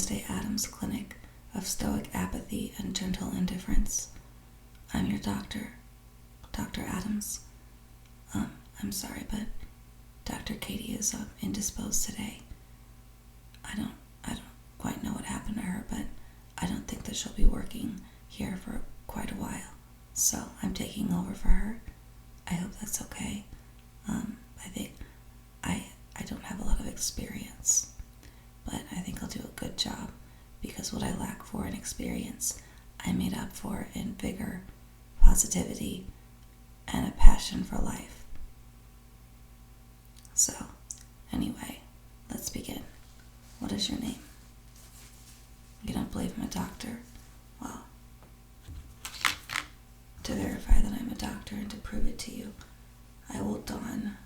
Wednesday Addams Clinic of Stoic Apathy and Gentle Indifference. I'm your doctor, Dr. Addams. I'm sorry, but Dr. Katie is indisposed today. I don't quite know what happened to her, but I don't think that she'll be working here for quite a while. So I'm taking over for her. I hope that's okay. I think I don't have a lot of experience, but I think I'll do a good job because what I lack for in experience, I made up for in vigor, positivity, and a passion for life. So, anyway, let's begin. What is your name? You don't believe I'm a doctor? Well, to verify that I'm a doctor and to prove it to you, I will don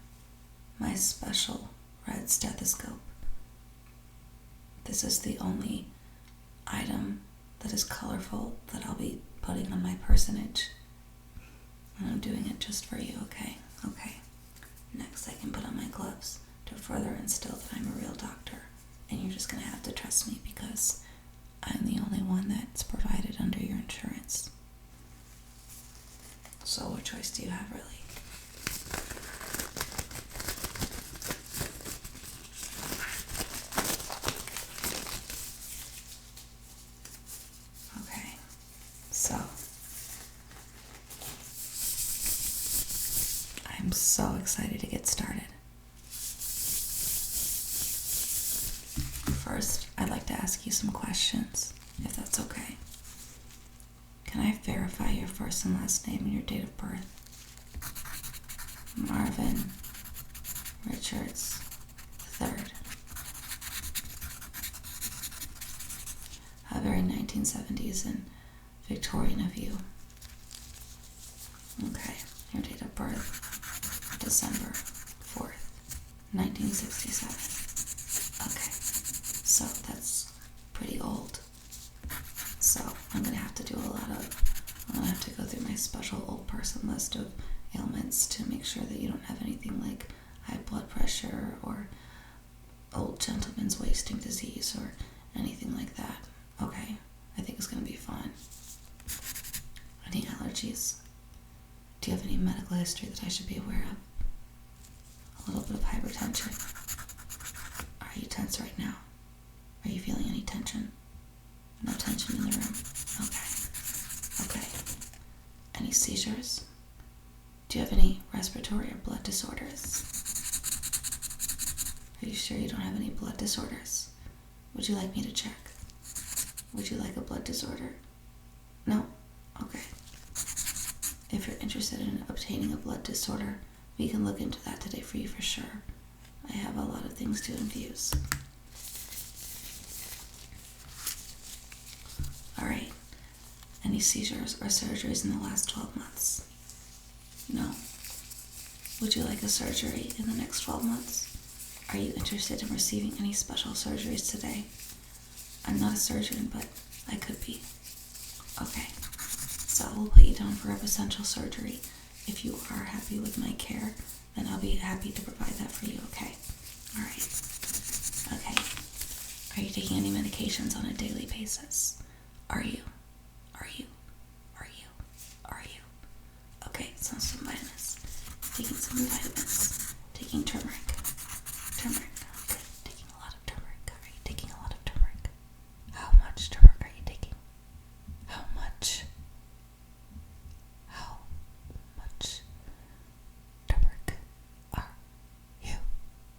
my special red stethoscope. This is the only item that is colorful that I'll be putting on my personage. And I'm doing it just for you, okay? Okay. Next, I can put on my gloves to further instill that I'm a real doctor. And you're just going to have to trust me because I'm the only one that's provided under your insurance. So what choice do you have, really? Okay, so I'm so excited to get started. First, I'd like to ask you some questions, if that's okay. Can I verify your first and last name and your date of birth? Marvin Richards III. A very 1970s and Victorian of you. Okay, your date of birth, December 4th, 1967. Okay, so that's pretty old. So I'm going to have to go through my special old person list of ailments to make sure that you don't have anything like high blood pressure or old gentleman's wasting disease or anything like that. Okay, I think it's going to be fun. Any allergies? Do you have any medical history that I should be aware of? A little bit of hypertension. Are you tense right now? Are you feeling any tension? No tension in the room? Okay. Any seizures? Do you have any respiratory or blood disorders? Are you sure you don't have any blood disorders? Would you like me to check? Would you like a blood disorder? No? Okay. If you're interested in obtaining a blood disorder, we can look into that today for you for sure. I have a lot of things to infuse. Alright. Any seizures or surgeries in the last 12 months? No. Would you like a surgery in the next 12 months? Are you interested in receiving any special surgeries today? I'm not a surgeon, but I could be. Okay. So we'll put you down for a essential surgery. If you are happy with my care, then I'll be happy to provide that for you, okay? Alright. Okay. Are you taking any medications on a daily basis? Are you? Okay, so some vitamins. Taking some vitamins. Taking turmeric. Turmeric. Good. Taking a lot of turmeric. Are you taking a lot of turmeric? How much turmeric are you taking? How much? How much turmeric are you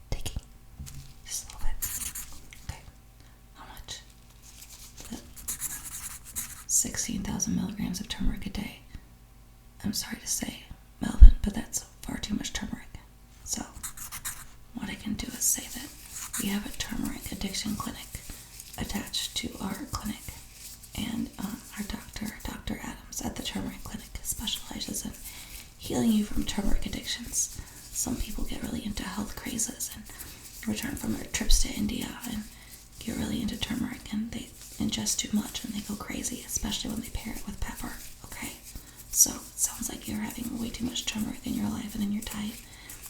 taking? Just a little bit. Okay. How much? 16,000 milligrams of turmeric a day. I'm sorry to say, Melvin, but that's far too much turmeric. So, what I can do is say that we have a turmeric addiction clinic attached to our clinic, and our doctor, Dr. Addams, at the Turmeric Clinic specializes in healing you from turmeric addictions. Some people get really into health crazes and return from their trips to India and get really into turmeric, and they ingest too much and they go crazy, especially when they pair it with pepper. Okay, so it sounds like you're having way too much turmeric in your life and in your diet,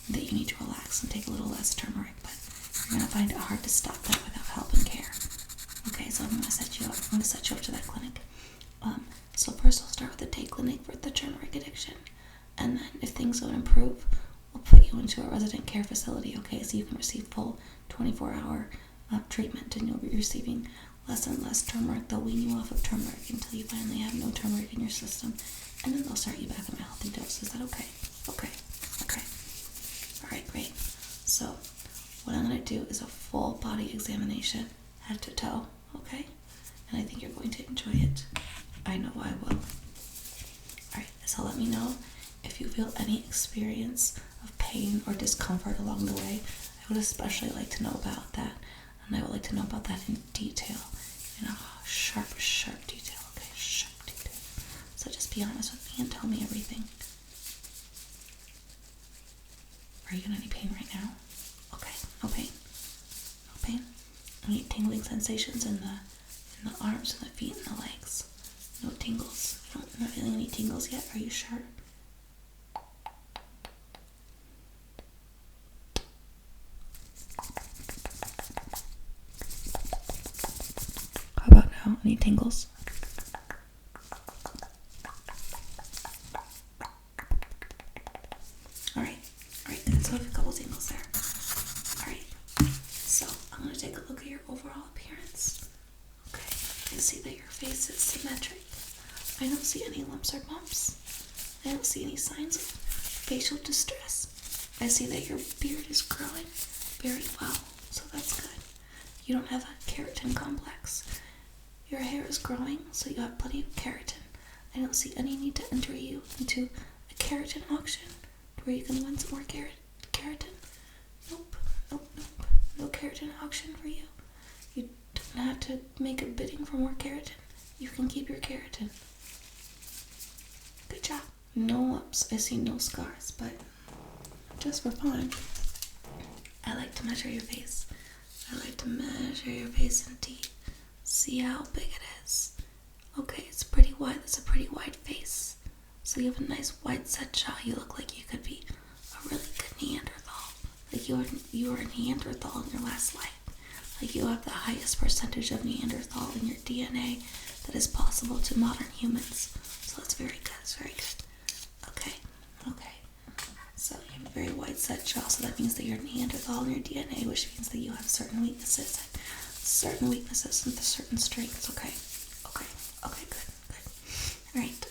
that you need to relax and take a little less turmeric, but you're going to find it hard to stop that without help and care. Okay, so I'm gonna set you up to that clinic. So first I'll start with the day clinic for the turmeric addiction, and then if things don't improve, we'll put you into a resident care facility, okay? So you can receive full 24-hour treatment, and you'll be receiving less and less turmeric. They'll wean you off of turmeric until you finally have no turmeric in your system, and then they'll start you back on a healthy dose. Is that okay? Okay. Alright, great. So what I'm going to do is a full body examination, head to toe, okay? And I think you're going to enjoy it. I know I will. Alright, so let me know if you feel any experience of pain or discomfort along the way. I would especially like to know about that. And I would like to know about that in detail. In a sharp detail, okay? Sharp detail. So just be honest with me and tell me everything. Are you in any pain right now? Okay, no pain. No pain? Any tingling sensations in the arms and the feet and the legs? No tingles. You're not feeling any tingles yet? Are you sure? How about now? Any tingles? Alright, good. So I have a couple tingles there. Alright, so I'm going to take a look at your overall appearance. Okay, I see that your face is symmetric. I don't see any lumps or bumps. I don't see any signs of facial distress. I see that your beard is growing very well, so that's good. You don't have a keratin complex. Your hair is growing, so you have plenty of keratin. I don't see any need to enter you into a keratin auction where you can win some more keratin. Nope. No keratin auction for you. You don't have to make a bidding for more keratin. You can keep your keratin. Good job. No lumps. I see no scars, but just for fun, I like to measure your face. I like to measure your face indeed. See how big it is. Okay, it's pretty wide. It's a pretty wide face. So you have a nice wide set jaw. You look like you could be a really good Neanderthal. Like you were a Neanderthal in your last life. Like you have the highest percentage of Neanderthal in your DNA that is possible to modern humans. So that's very good. It's very good. Okay. So you have a very wide set jaw, so that means that you're Neanderthal in your DNA, which means that you have certain weaknesses and certain strengths. Okay, good. Alright,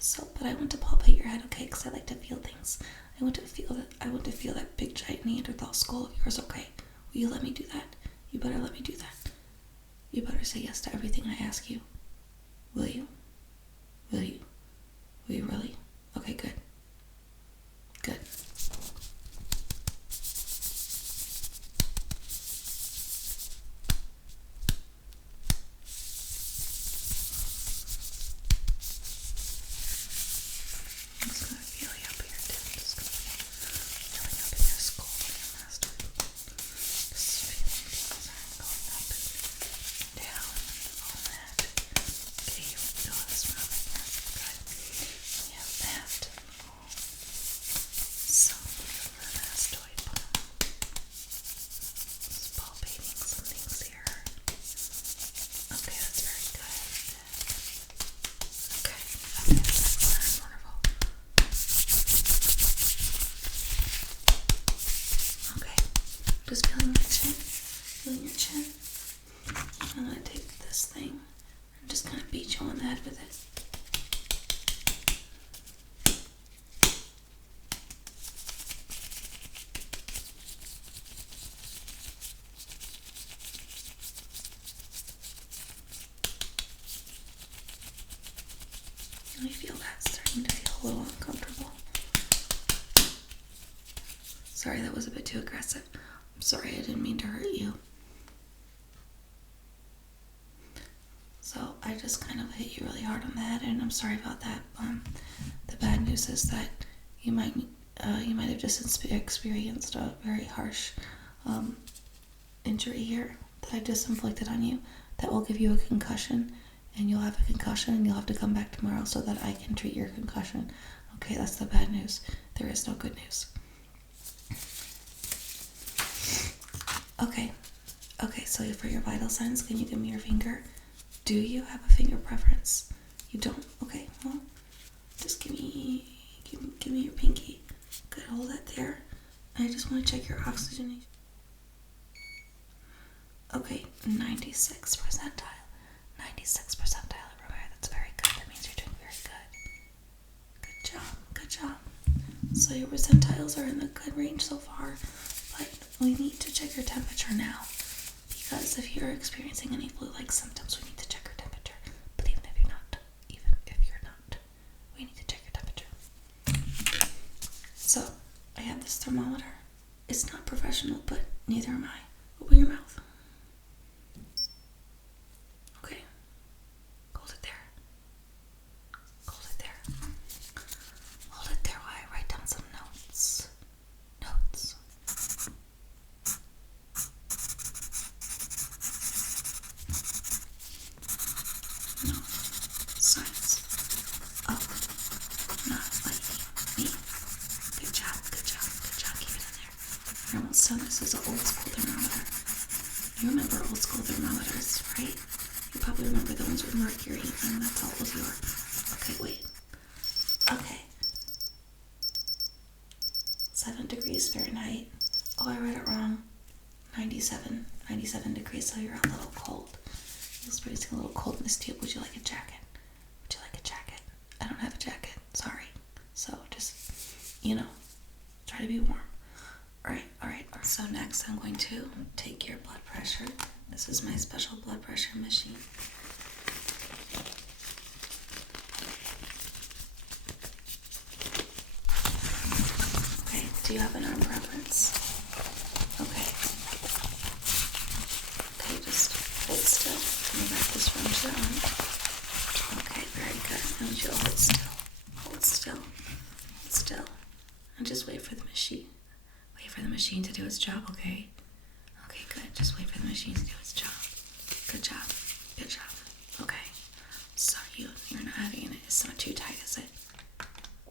so, but I want to palpate your head, okay, because I like to feel things. I want to feel that big giant Neanderthal skull of yours, okay? Will you let me do that? You better let me do that. You better say yes to everything I ask you. Will you? Will you really? Okay, good. I'm just gonna feel you up here too. Just gonna feel you up in your skull and your mastoid. Just feeling things going up and down and all that. Okay, you feel this moving. Good. We have that. So feel the mastoid bone. Just palpating some things here. Okay, that's very good. Okay, that's excellent. Wonderful. Okay, just feeling your chin. I'm gonna take this thing and just kind of beat you on the head with it. I feel that starting to feel a little uncomfortable. Sorry, that was a bit too aggressive. I'm sorry, I didn't mean to hurt you. So I just kind of hit you really hard on the head, and I'm sorry about that. The bad news is that you might have just experienced a very harsh injury here that I just inflicted on you. That will give you a concussion, and you'll have a concussion, and you'll have to come back tomorrow so that I can treat your concussion. Okay, that's the bad news. There is no good news. Okay, Okay, so for your vital signs, can you give me your finger? Do you have a finger preference? You don't? Okay, well, just give me your pinky. Good, hold that there. I just want to check your oxygenation. Okay, 96 percentile. 96 percentile, Murmur. That's very good. That means you're doing very good. Good job, good job. So your percentiles are in the good range so far, but we need to check your temperature now. Because if you're experiencing any flu-like symptoms, we need to check your temperature. But even if you're not, we need to check your temperature. So, I have this thermometer. It's not professional, but neither am I. Open your mouth. Okay. Hold it there. Hold it there. Hold it there while I write down some notes. Notes. No. Signs of not liking me. Good job, good job, good job. Keep it in there. You're almost done. This is an old school thermometer. You remember old school thermometers, right? You probably remember the ones with mercury, and that's all of your. Okay, wait. Okay. 7 degrees Fahrenheit. Oh, I read it wrong. 97 degrees, so you're a little cold. You're experiencing a little coldness too. Would you like a jacket? Would you like a jacket? I don't have a jacket. Sorry. So just, try to be warm. Alright. So next I'm going to take your blood pressure. This is my special blood pressure machine. Okay, do you have an arm preference? Okay. Okay, just hold still. Let me wrap this around your arm. Okay, very good. I want you to hold still. Hold still. Hold still. And just wait for the machine. Wait for the machine to do its job, okay? Okay, good. Just wait for the machine to do its job. Good job. Good job. Okay. So you're not having it. It's not too tight, is it?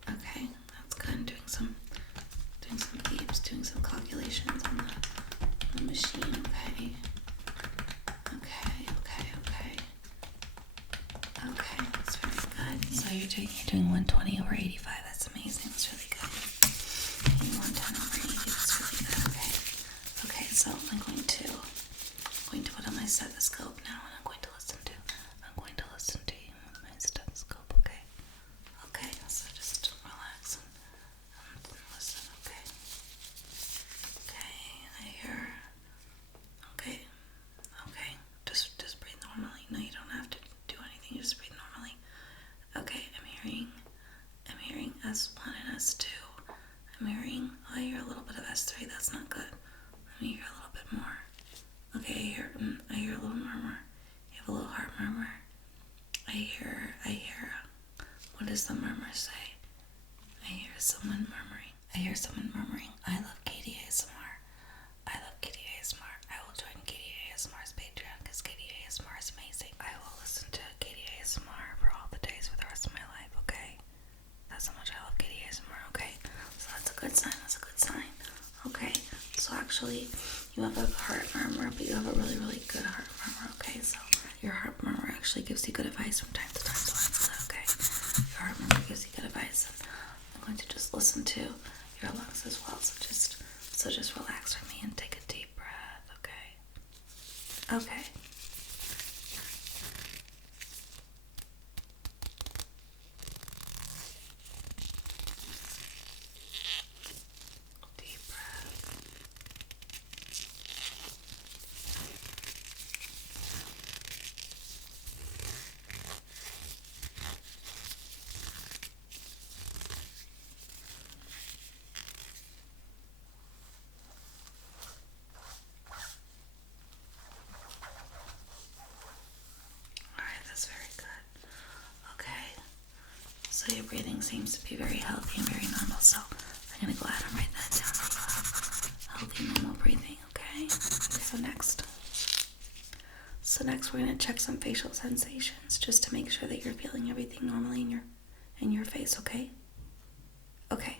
Okay, that's good. I'm doing some beeps, doing some calculations on the machine, okay? Okay, that's very good. So you're doing 120 over 85. That's amazing. That's really good. 110 over 80. That's really good. Okay, so I'm going to put on my stethoscope now, and I'm going to listen to you with my stethoscope, okay? Okay, so just relax and listen, okay? Okay, I hear. Okay. Just breathe normally. No, you don't have to do anything. Just breathe normally. Okay, I'm hearing S1 and S2. I hear a little bit of S3. That's not good. Let me hear a little bit more. Okay, I hear a little murmur. You have a little heart murmur. I hear, what does the murmur say? I hear someone murmuring. I love Katie ASMR. I will join Katie ASMR's Patreon because Katie ASMR is amazing. I will listen to Katie ASMR for all the days for the rest of my life, okay? That's how much I love Katie ASMR, okay? So that's a good sign. Okay, so actually, you have a heart murmur, but you have a really, really good heart murmur, okay? So your heart murmur actually gives you good advice from time to time, so that's good, okay? Your heart murmur gives you good advice, and I'm going to just listen to your lungs as well, so just relax for me and take a deep breath, okay? Okay. Deep breath. That's very good. Okay. So your breathing seems to be very healthy and very normal. So I'm going to go ahead and write that down. Healthy, normal breathing, okay? So next we're going to check some facial sensations just to make sure that you're feeling everything normally in your face, okay? Okay.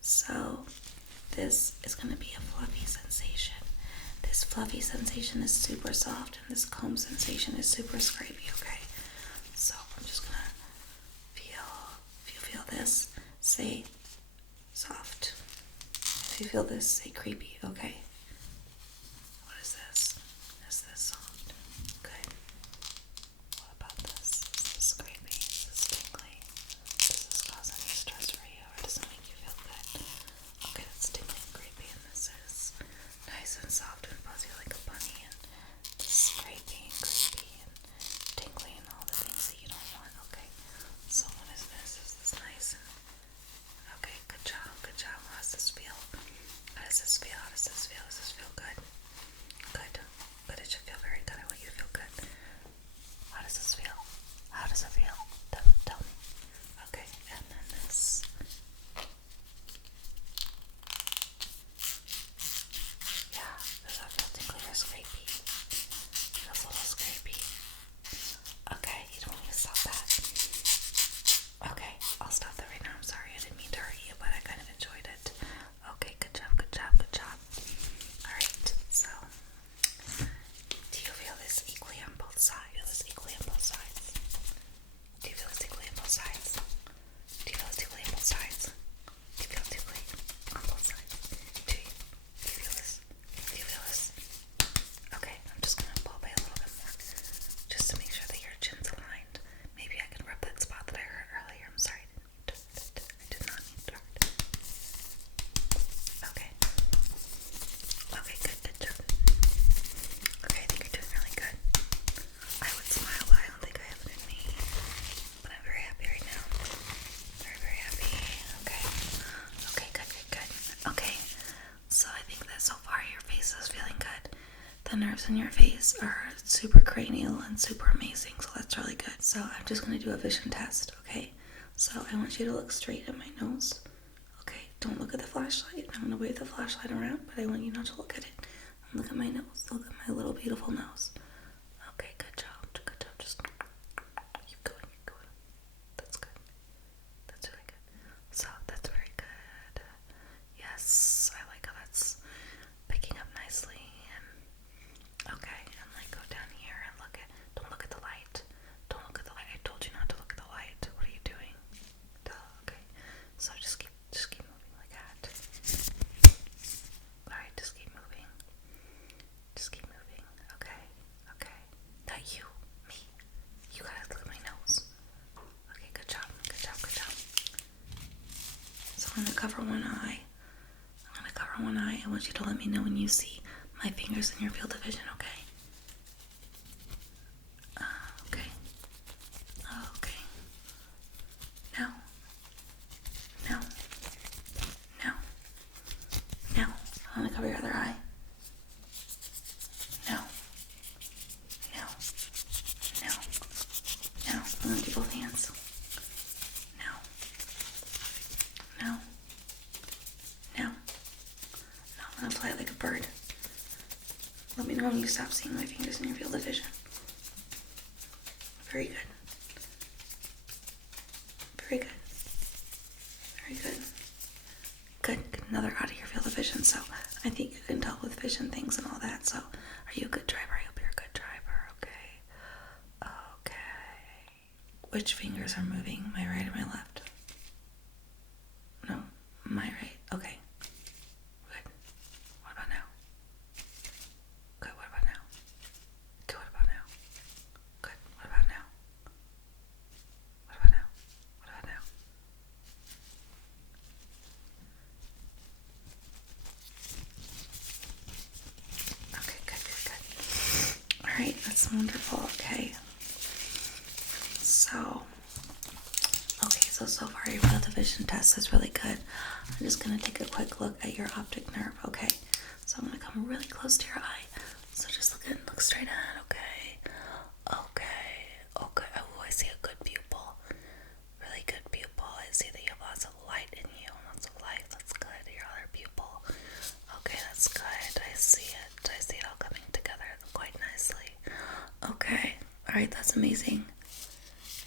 So this is going to be a fluffy sensation. this fluffy sensation is super soft, and this comb sensation is super scrapey, okay? So I'm just gonna if you feel this, say soft. If you feel this, say creepy, okay? What is this? Is this soft? Good. What about this? Is this scrapey? Is this tingly? Does this cause any stress for you, or does it make you feel good? Okay, that's tingly and creepy, and this is nice and soft and fuzzy like a bunny, and scrapey and creepy and tingly and all the things that you don't want. Okay, so what is this? Is this nice? Okay, good job, good job. How does this feel? How does this feel? How does this feel? Does this feel good? Good. Good. It should feel very good. I want you to feel good. How does this feel? How does it feel? Tell me. Okay, and then this. Yeah, does that feel tingly or scrapey? Feels a little scrapey. Okay, you don't want me to stop that. Okay, I'll stop that right now. I'm sorry, I didn't mean to hurt you, but I kind of enjoyed it. Okay, good job, good job, good job. Alright, so do you feel this equally on both sides? Do you feel this equally on both sides? Do you feel this equally on both sides? Do you feel this equally on both sides? Do you feel this equally on both sides? Do you feel this? Do you feel this? Okay, I'm just gonna pull away a little bit more, just to make sure that your chin's aligned. Maybe I can rub that spot that I hurt earlier. I'm sorry, I did not mean to hurt. Okay. Okay, good job. Okay, I think you're doing really good. I would smile, but I don't think I have it in me. But I'm very happy right now. Very, very happy. Okay. Okay, good. Okay, so I think that so far your face is feeling good. The nerves in your face are super cranial and super amazing, so that's really good. So I'm just going to do a vision test, okay? So I want you to look straight at my nose. Okay, don't look at the flashlight. I'm going to wave the flashlight around, but I want you not to look at it. Look at my nose. Look at my little beautiful nose. Okay, good job. Good job. Just keep going. That's good. That's really good. So that's very good. Yes, I like how that's picking up nicely. And okay, and like go down here and don't look at the light. Don't look at the light. I told you not to look at the light. What are you doing? Okay, so just keep moving like that. Alright, just keep moving. Okay. Not you, me. You gotta look at my nose. Okay, good job. So I'm gonna cover one eye. I want you to let me know when you see my fingers in your field of vision, okay? Okay. Now. I'm gonna cover your other eye. Now. I'm gonna do both hands. Now. I'm gonna fly like a bird. Let me know when you stop seeing my fingers in your field of vision. Very good. Good. Another out of your field of vision. So I think you can tell with vision things and all that. So are you a good driver? I hope you're a good driver. Okay. Which fingers are moving? My right or my left? No, my right. Okay. Good. What about now? Good. What about now? Good. What about now? Good. What about now? What about now? Okay, good. Alright, that's wonderful. Okay. So far your field of vision test is really good. I'm just going to take a quick look at your optic nerve, okay? So I'm going to come really close to your eye. So just look straight ahead, okay? Oh, I see a good pupil. Really good pupil. I see that you have lots of light in you. Lots of light. That's good. Your other pupil. Okay, that's good. I see it all coming together quite nicely. Okay. Alright, that's amazing.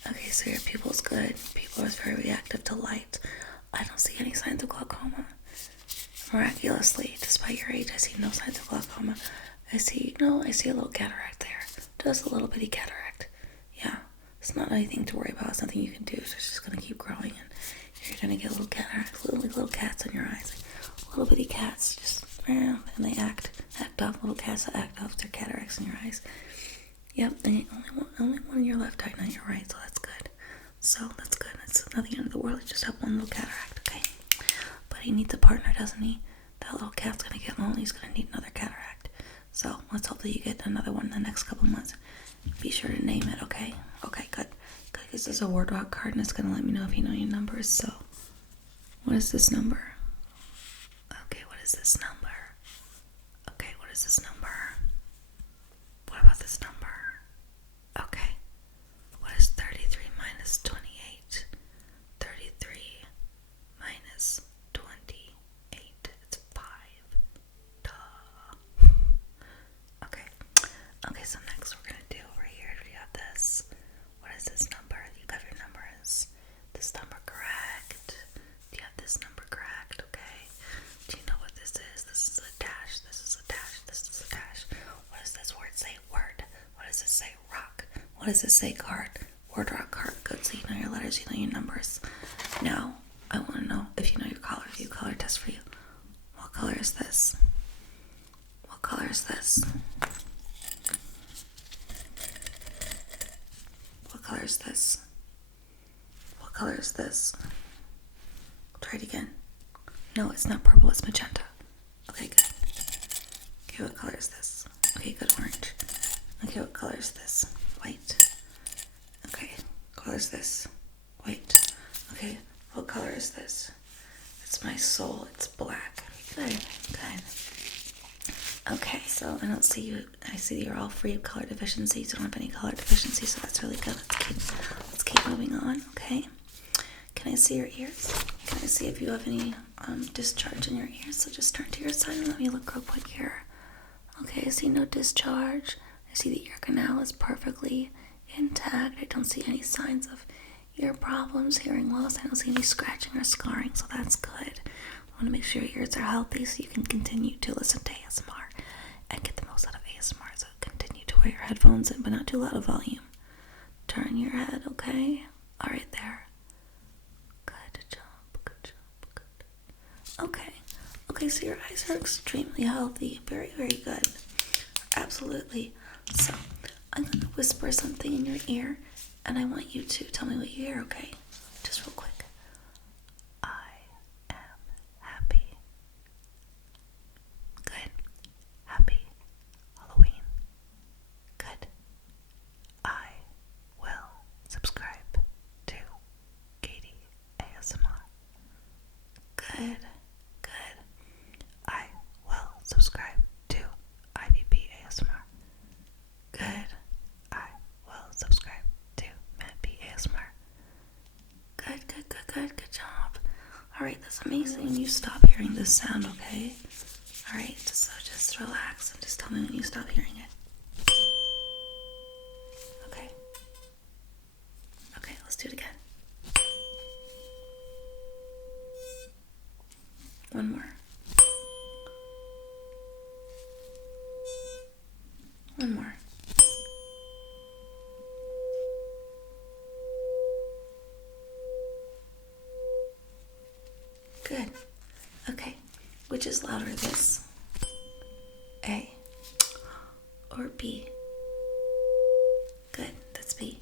Okay, so your pupil's good. Pupil is very reactive to light. I don't see any signs of glaucoma. Miraculously, despite your age, I see no signs of glaucoma. I see a little cataract there. Just a little bitty cataract. Yeah, it's not anything to worry about. It's nothing you can do. So it's just gonna keep growing, and you're gonna get little cataracts, little cats on your eyes, like little bitty cats. Just and they act up. Little cats that act up. They're cataracts in your eyes. Yep, and only one in your left eye, not your right. So that's good. So that's good. It's nothing out of the world. You just have one little cataract, okay? But he needs a partner, doesn't he? That little cat's gonna get lonely. He's gonna need another cataract. So let's hope that you get another one in the next couple months. Be sure to name it, okay? Okay, good. Good, because there's a word rock card and it's gonna let me know if you know your numbers. So, what is this number? Okay, what is this number? Okay, what is this number? What about this number? Okay. What is 33 minus 28? 33 minus 28. It's 5. Duh. Okay. Okay, so next we're going to do over here, do you have this? What is this number? You got your numbers. This number correct. Do you have this number correct? Okay. Do you know what this is? This is a dash. This is a dash. This is a dash. What does this word say? Word. What does it say? Rock. What does it say? Card. Word rock card. Good. So you know your letters. You know your numbers. Now, I want to know if you know your color. Do you color test for you? What color is this? What color is this? What color is this? What color is this? Try it again. No, it's not purple, it's magenta. Okay, good. Okay, what color is this? Okay, good, orange. Okay, what color is this? White. Okay, what color is this? White. Okay, what color is this? It's my soul, it's black. Good, good. Okay, so I don't see you. I see you're all free of color deficiencies. You don't have any color deficiencies, so that's really good. Let's keep moving on. Okay. Can I see your ears? Can I see if you have any discharge in your ears? So just turn to your side and let me look real quick here. Okay, I see no discharge. I see the ear canal is perfectly intact. I don't see any signs of ear problems, hearing loss. I don't see any scratching or scarring, so that's good. I want to make sure your ears are healthy so you can continue to listen to ASMR and get the most out of ASMR. So continue to wear your headphones in, but not too loud of volume. Turn your head, okay? All right, there. Good job, good job, good. Okay, okay, so your eyes are extremely healthy. Very, very good. Absolutely. So, I'm going to whisper something in your ear, and I want you to tell me what you hear, okay? Just real quick. Happy. Good. Happy Halloween. Good. I will subscribe to Katie ASMR. Good. Good. I will subscribe to IVP ASMR. Good. I will subscribe to Matt P ASMR. Good, good, good, good, good job. Alright, that's amazing. You stop hearing this sound, okay? Alright, so just relax and just tell me when you stop hearing it. Okay. Okay, let's do it again. One more. One more. Good. Okay. Which is louder, this? A or B? Good. That's B.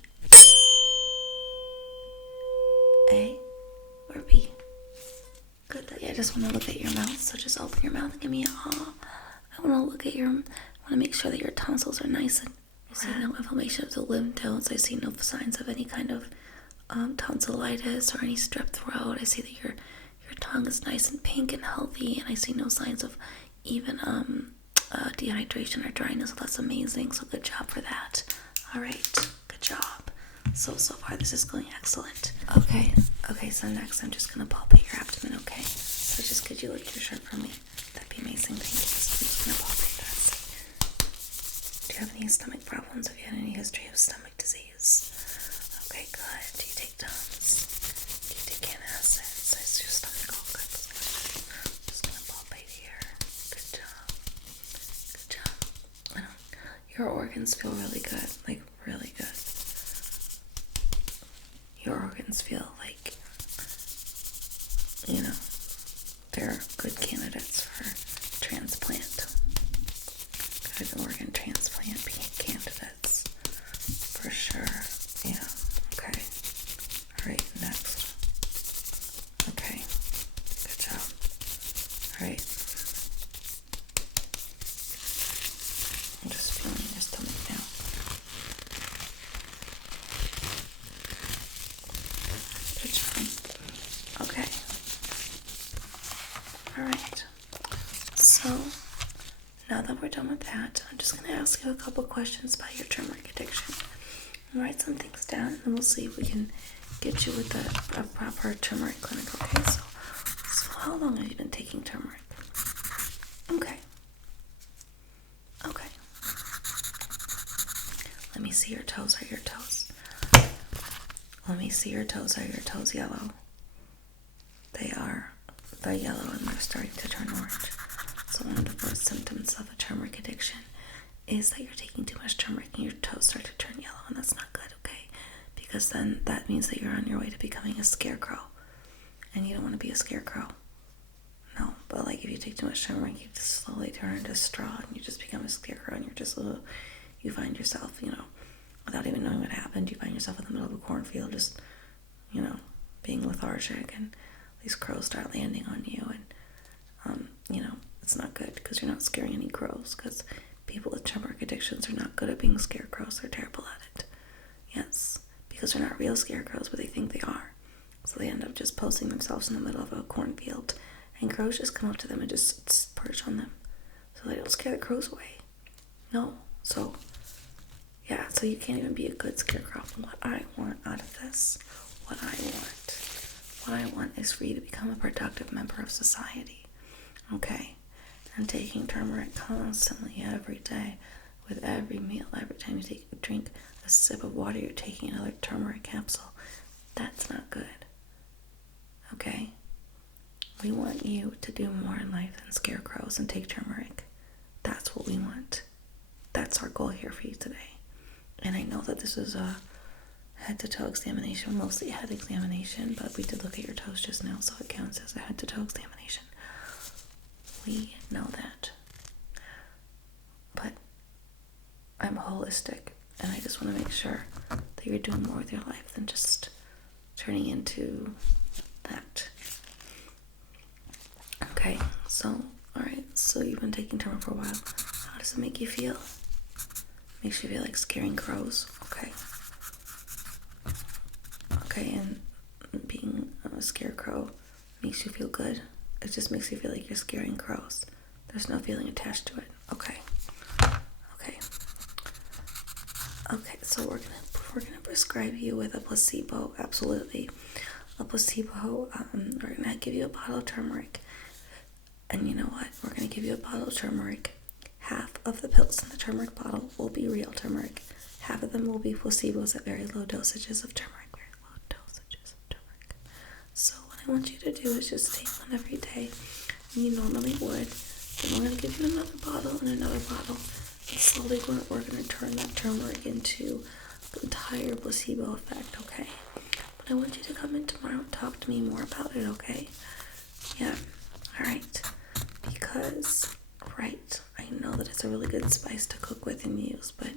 A or B? Good. Yeah, I just want to look at your mouth. So just open your mouth and give me a ah. I want to look at your. I want to make sure that your tonsils are nice and. I see no inflammation of the lymph nodes. I see no signs of any kind of tonsillitis or any strep throat. I see that your tongue is nice and pink and healthy, and I see no signs of even dehydration or dryness. So that's amazing. So good job for that. All right, good job. So far this is going excellent. Okay, so next I'm just gonna palpate your abdomen, okay? So just could you lift your shirt for me? That'd be amazing, thank you. So I'm just gonna palpate that. Do you have any stomach problems? Have you had any history of stomach disease? Okay, good. Do you take Tums? Do you take antacids? Is your stomach all good? Just gonna palpate here. Good job. Good job. Your organs feel really good, like really good. Your organs feel like, they're good candidates for transplant. Good organ transplant candidates. For sure. Yeah. Okay. Alright, next. Okay. Good job. Alright. I'm just feeling your stomach now. Good job. Okay. Alright. So, now that we're done with that, I'm just going to ask you a couple questions about your turmeric addiction. I'll write some things down, and we'll see if we can get you with a proper turmeric clinic, okay? So how long have you been taking turmeric? Okay. Okay. Let me see your toes. Are your toes? Let me see your toes. Are your toes yellow? They're yellow and they're starting to turn orange. So one of the first symptoms of a turmeric addiction is that you're taking too much turmeric and your toes start to turn yellow, and that's not good, okay? Because then that means that you're on your way to becoming a scarecrow, and you don't want to be a scarecrow. No, but like if you take too much turmeric, you just slowly turn into straw and you just become a scarecrow, and you're just, you find yourself, without even knowing what happened, you find yourself in the middle of a cornfield just, being lethargic, and these crows start landing on you, and it's not good because you're not scaring any crows, because people with turmeric addictions are not good at being scarecrows. They're terrible at it. Yes, because they're not real scarecrows, but they think they are. So they end up just posting themselves in the middle of a cornfield, and crows just come up to them and just perch on them. So they don't scare the crows away. No. So you can't even be a good scarecrow. What I want out of this, what I want is for you to become a productive member of society. Okay? And taking turmeric constantly every day, with every meal, every time you drink a sip of water, you're taking another turmeric capsule. That's not good. Okay? We want you to do more in life than scarecrows and take turmeric. That's what we want. That's our goal here for you today. And I know that this is a head-to-toe examination, mostly a head examination, but we did look at your toes just now, so it counts as a head-to-toe examination. We know that. But I'm holistic, and I just want to make sure that you're doing more with your life than just turning into that. Okay, so, alright, so you've been taking turmeric for a while. How does it make you feel? Makes you feel like scaring crows. Okay. Okay, and being a scarecrow makes you feel good. It just makes you feel like you're scaring crows. There's no feeling attached to it. Okay. Okay, so we're gonna prescribe you with a placebo. Absolutely. A placebo. We're gonna give you a bottle of turmeric. And you know what? We're gonna give you a bottle of turmeric. Half of the pills in the turmeric bottle will be real turmeric. Half of them will be placebos at very low dosages of turmeric. So what I want you to do is just take one every day, and you normally would. Then we're going to give you another bottle and another bottle. And slowly we're going to turn that turmeric into the entire placebo effect, okay? But I want you to come in tomorrow and talk to me more about it, okay? Yeah, alright. Because, right, I know that it's a really good spice to cook with and use, but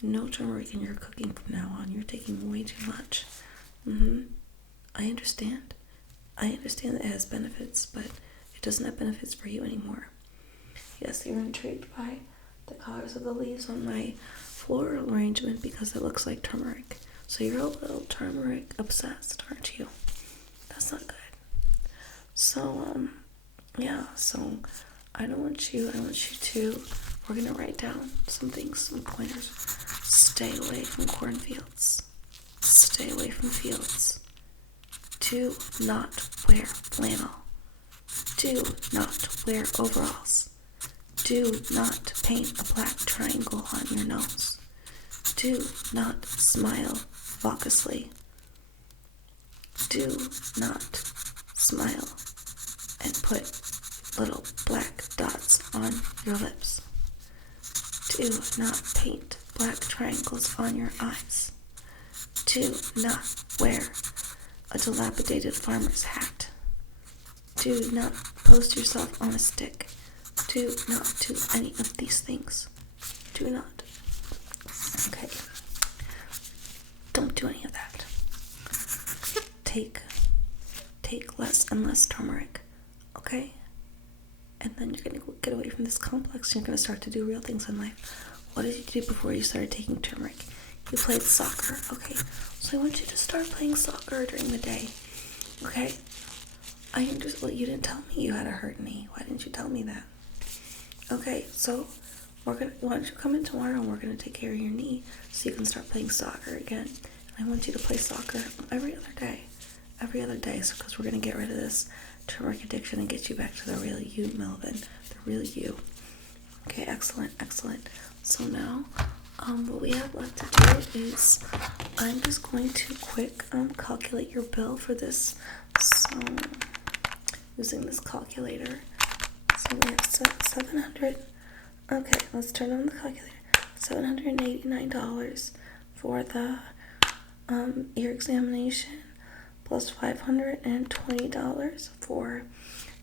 no turmeric in your cooking from now on. You're taking way too much. I understand. I understand that it has benefits, but it doesn't have benefits for you anymore. Yes, you're intrigued by the colors of the leaves on my floral arrangement because it looks like turmeric. So you're a little turmeric obsessed, aren't you? That's not good. So, so I want you to, we're going to write down some things, some pointers. Stay away from cornfields. Stay away from fields. Do not wear flannel. Do not wear overalls. Do not paint a black triangle on your nose. Do not smile raucously. Do not smile and put little black dots on your lips. Do not paint black triangles on your eyes. Do not wear a dilapidated farmer's hat. Do not post yourself on a stick. Do not do any of these things. Do not. Okay. Don't do any of that. Take less and less turmeric. Okay? And then you're going to get away from this complex and you're going to start to do real things in life. What did you do before you started taking turmeric? You played soccer. Okay? So I want you to start playing soccer during the day. Okay? Well, you didn't tell me you had a hurt knee. Why didn't you tell me that? Okay, so why don't you come in tomorrow and we're going to take care of your knee so you can start playing soccer again. And I want you to play soccer every other day, so because we're going to get rid of this turmeric addiction and get you back to the real you, Melvin, the real you. Okay, excellent. So now, what we have left to do is I'm just going to quick calculate your bill for this. So using this calculator. So we have 700. Okay, let's turn on the calculator. $789 for the ear examination, plus $520 for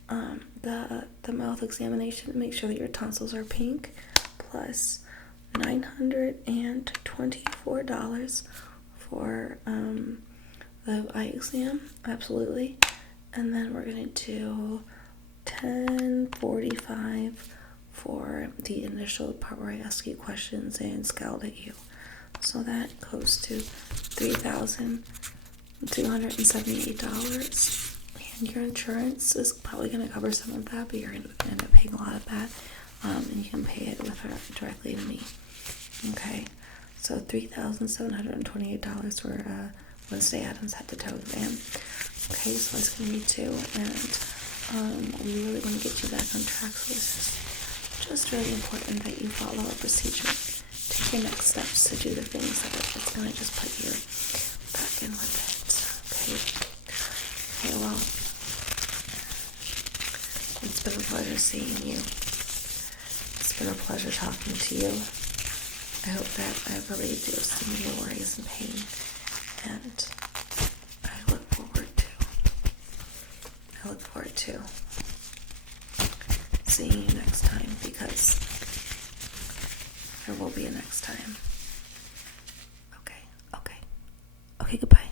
the mouth examination to make sure that your tonsils are pink, plus $924 for the eye exam, absolutely. And then we're gonna do $10.45 for the initial part where I ask you questions and scowl at you. So that goes to $3,278. And your insurance is probably going to cover some of that, but you're going to end up paying a lot of that. And you can pay it with her directly to me. Okay? So $3,728 for Wednesday Addams head to toe exam. Okay, so that's going to be two. And we really want to get you back on track. So this is just really important that you follow a procedure. Take your next steps to do the things that's going to just put you back in with it. Okay, well, it's been a pleasure seeing you. It's been a pleasure talking to you. I hope that I've relieved you of some of your worries and pain. And I look forward to seeing you next time, because there will be a next time. Okay, goodbye.